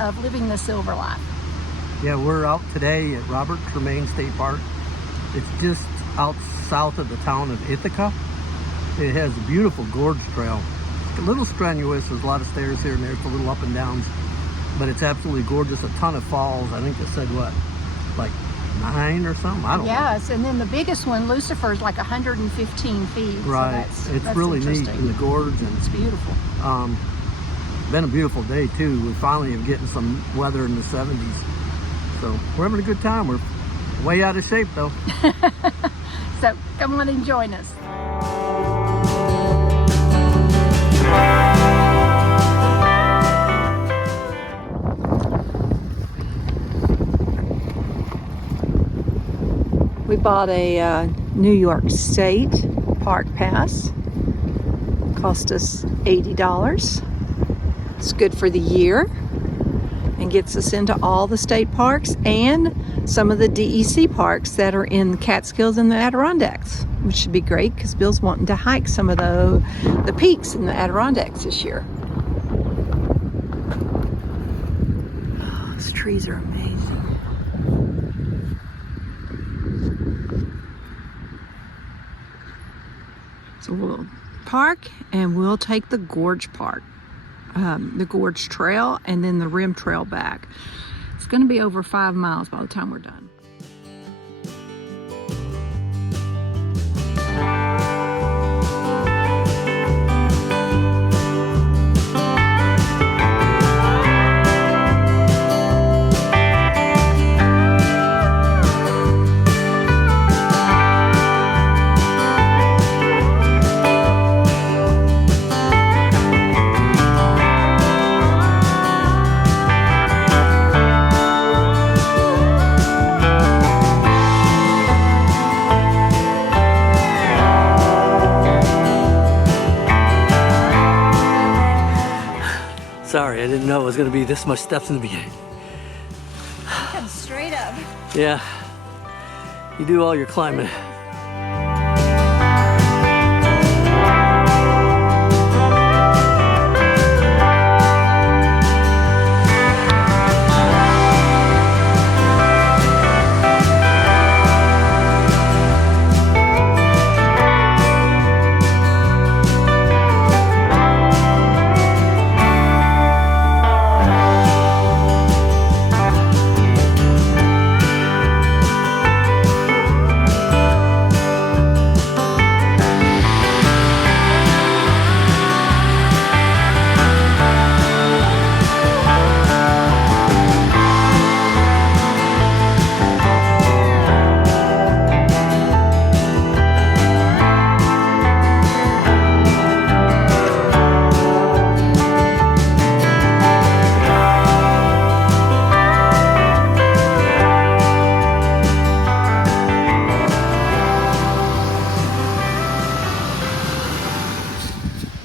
of living the silver life. Yeah, we're out today at Treman State Park. It's just out south of the town of Ithaca. It has a beautiful gorge trail. It's a little strenuous. There's a lot of stairs here and there. It's a little up and downs, but it's absolutely gorgeous. A ton of falls. I think they said what, like 9 or something? I don't know. Yes, and then the biggest one, Lucifer, is like 115 feet. Right. So it's that's really neat in the gorge, and it's beautiful. Been a beautiful day too. We finally are getting some weather in the 70s. So we're having a good time. We're way out of shape though. So come on and join us. We bought a New York State Park pass. Cost us $80. It's good for the year and gets us into all the state parks and some of the DEC parks that are in the Catskills and the Adirondacks, which should be great because Bill's wanting to hike some of the peaks in the Adirondacks this year. Oh, those trees are amazing. So we'll park and we'll take the Gorge Park, the Gorge Trail, and then the Rim Trail back. It's going to be over 5 miles by the time we're done. Sorry, I didn't know it was going to be this much steps in the beginning. Come straight up. Yeah, you do all your climbing.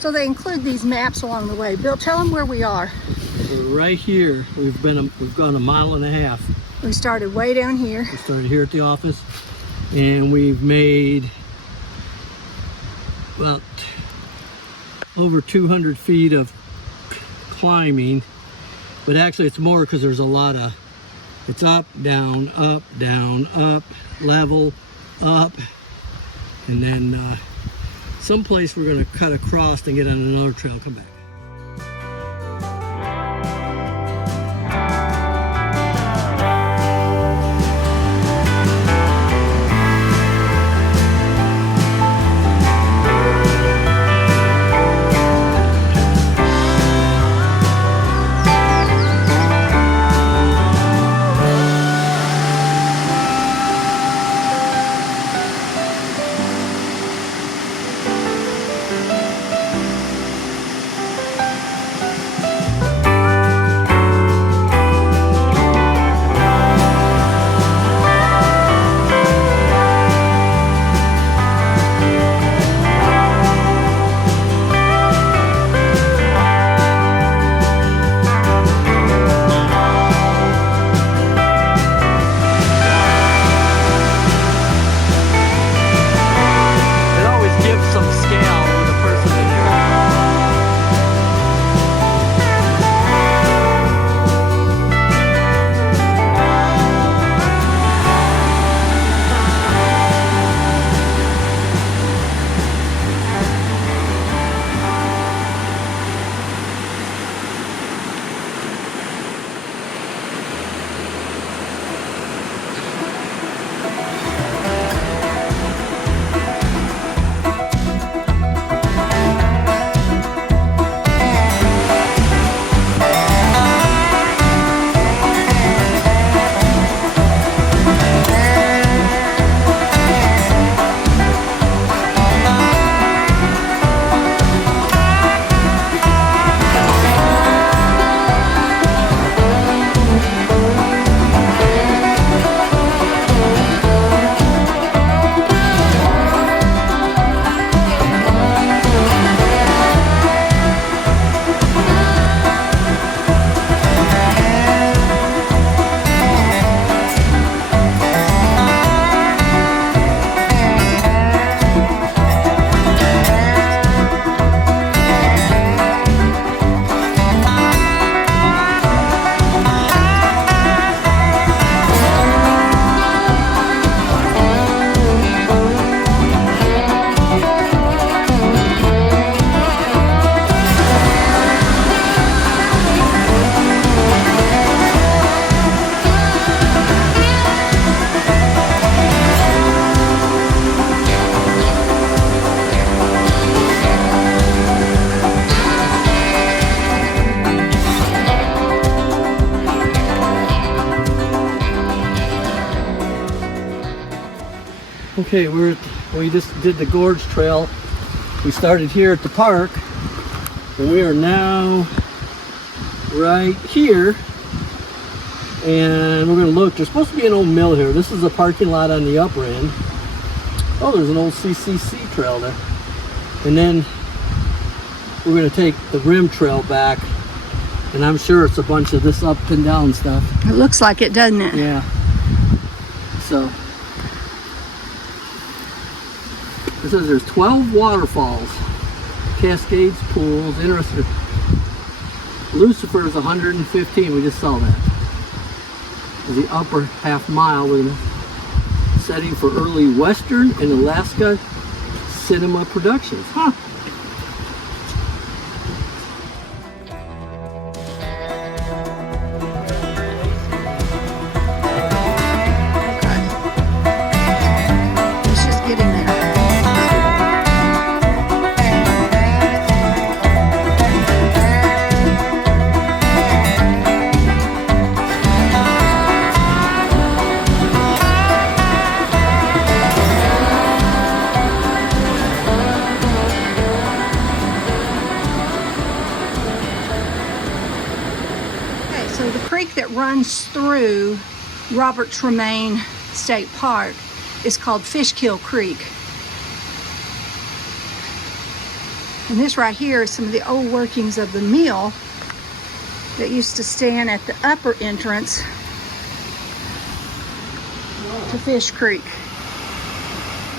So they include these maps along the way. Bill, tell them where we are. We're right here. We've gone 1.5 miles. We started way down here. We started here at the office, and we've made about over 200 feet of climbing, but actually it's more because there's a lot of, it's up, down, up, level, up, and then someplace we're going to cut across and get on another trail and come back. Okay, we just did the gorge trail. We started here at the park, and we are now right here. And we're gonna look. There's supposed to be an old mill here. This is a parking lot on the upper end. Oh, there's an old CCC trail there. And then we're gonna take the rim trail back, and I'm sure it's a bunch of this up and down stuff. It looks like it, doesn't it? Yeah. So it says there's 12 waterfalls, cascades, pools. Interesting. Lucifer is 115. We just saw that. The upper half mile with a setting for early Western and Alaska cinema productions. Huh. It's just getting there. So the creek that runs through Robert Treman State Park is called Fishkill Creek. And this right here is some of the old workings of the mill that used to stand at the upper entrance to Fish Creek.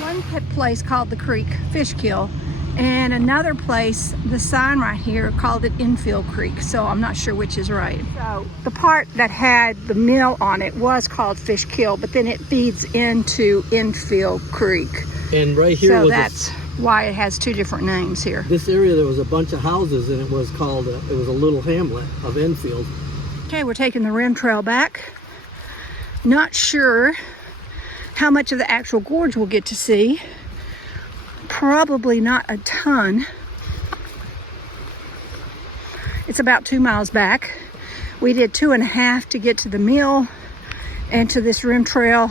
One place called the creek Fishkill, and another place, the sign right here, called it Newfield Creek, so I'm not sure which is right. So the part that had the mill on it was called Fishkill, but then it feeds into Newfield Creek. And right here So was that's why it has two different names here. this area. There was a bunch of houses, and it was called it was a little hamlet of Enfield. Okay, we're taking the rim trail back. Not sure how much of the actual gorge we'll get to see. Probably not a ton. It's about 2 miles back. We did 2.5 to get to the mill and to this rim trail,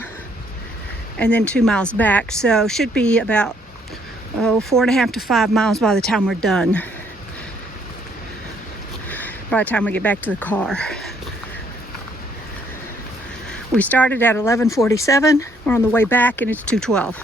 and then 2 miles back. So should be about 4.5 to 5 miles by the time we're done. By the time we get back to the car. We started at 11:47. We're on the way back, and it's 2:12.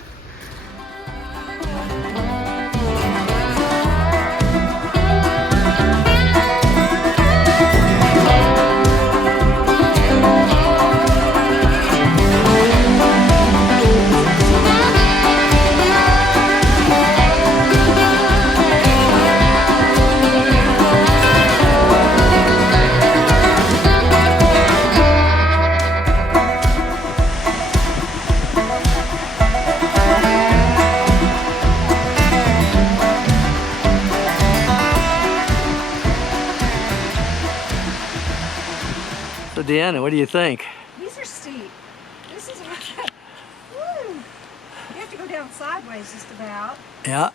So Deanna, what do you think? These are steep. This is okay. Woo! You have to go down sideways just about. Yeah.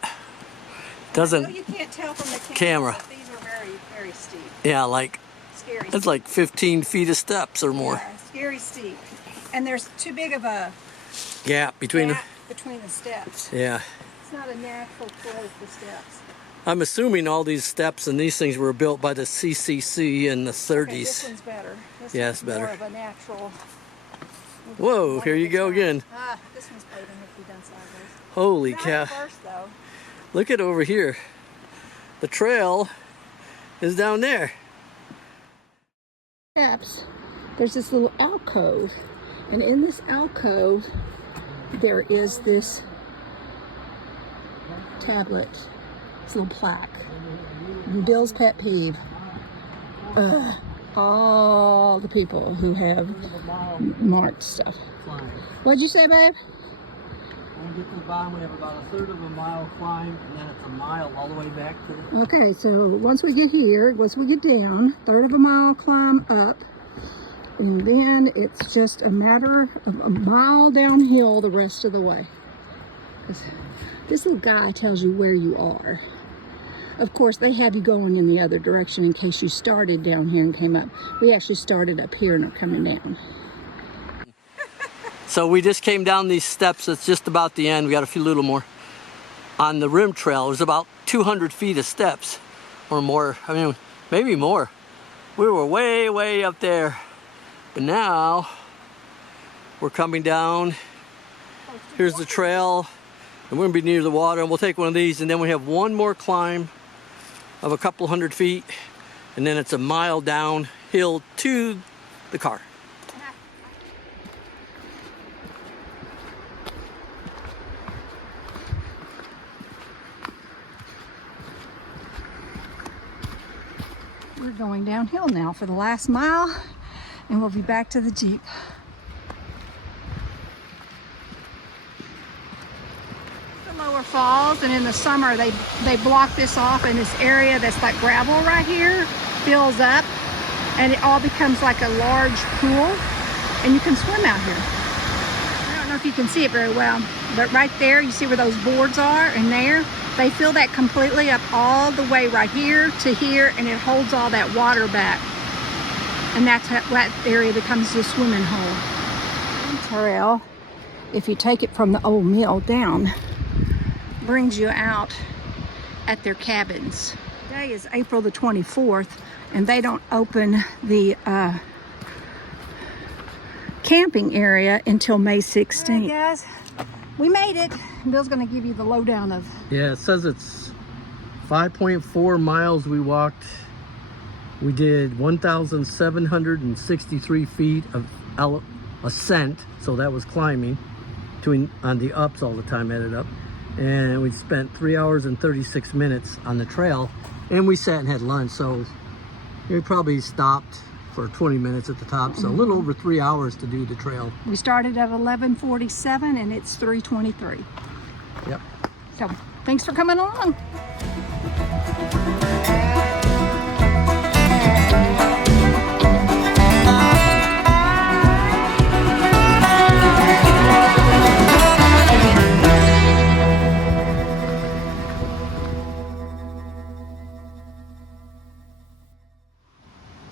Doesn't. Well, you can't tell from the camera. But these are very, very steep. Yeah, like Scary. it's like 15 feet of steps or more. Yeah, scary steep. And there's too big of a Gap between gap between the steps. Yeah. It's not a natural flow of the steps. I'm assuming all these steps and these things were built by the CCC in the 30s. Okay, this one's better. This Yeah, one's it's better. More of a natural. Whoa, here you go again. Ah, this one's paving if we done sideways. Holy Not cow. at first though. Look at over here. The trail is down there. Steps. There's this little alcove, and in this alcove there is this tablet, this little plaque. Bill's pet peeve. All the people who have marked stuff. What'd you say, babe? When we get to the bottom, we have about a third of a mile climb, and then it's a mile all the way back to the... Okay, so once we get here, once we get down, third of a mile climb up, and then it's just a matter of a mile downhill the rest of the way. This little guy tells you where you are. Of course, they have you going in the other direction in case you started down here and came up. We actually started up here and are coming down. So we just came down these steps. It's just about the end. We got a few little more. On the rim trail, there's about 200 feet of steps or more. I mean, maybe more. We were way, way up there. But now we're coming down. Here's the trail. And we're gonna be near the water, and we'll take one of these, and then we have one more climb of a couple hundred feet, and then it's a mile downhill to the car. We're going downhill now for the last mile, and we'll be back to the Jeep. Lower falls, and in the summer they block this off, and this area that's like gravel right here fills up, and it all becomes like a large pool, and you can swim out here. I don't know if you can see it very well, but right there you see where those boards are, and there they fill that completely up all the way right here to here, and it holds all that water back, and that's how that area becomes the swimming hole. Trail, if you take it from the old mill down, brings you out at their cabins. Today is April the 24th, and they don't open the camping area until May 16th. All right, guys, we made it. Bill's gonna give you the lowdown of. Yeah, it says it's 5.4 miles we walked. We did 1,763 feet of ascent, so that was climbing, on the ups all the time, added up. And we spent 3 hours and 36 minutes on the trail, and we sat and had lunch, so we probably stopped for 20 minutes at the top, so a little over 3 hours to do the trail. We started at 11:47 and it's 3:23. Yep. So thanks for coming along.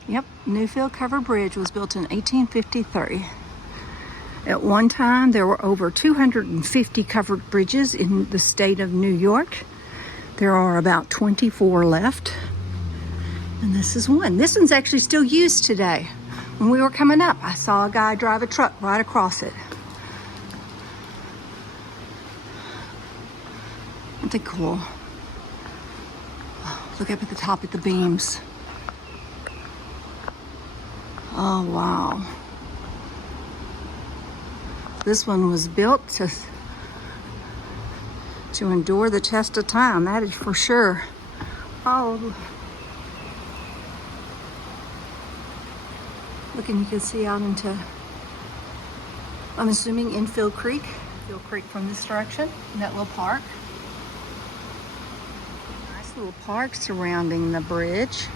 Yep, Newfield Covered Bridge was built in 1853. At one time, there were over 250 covered bridges in the state of New York. There are about 24 left, and this is one. This one's actually still used today. When we were coming up, I saw a guy drive a truck right across it. Aren't they cool? Look up at the top at the beams. Oh, wow. This one was built to endure the test of time, that is for sure. Oh. Look, and you can see out into, I'm assuming, Newfield Creek. Newfield Creek from this direction, in that little park. Nice little park surrounding the bridge.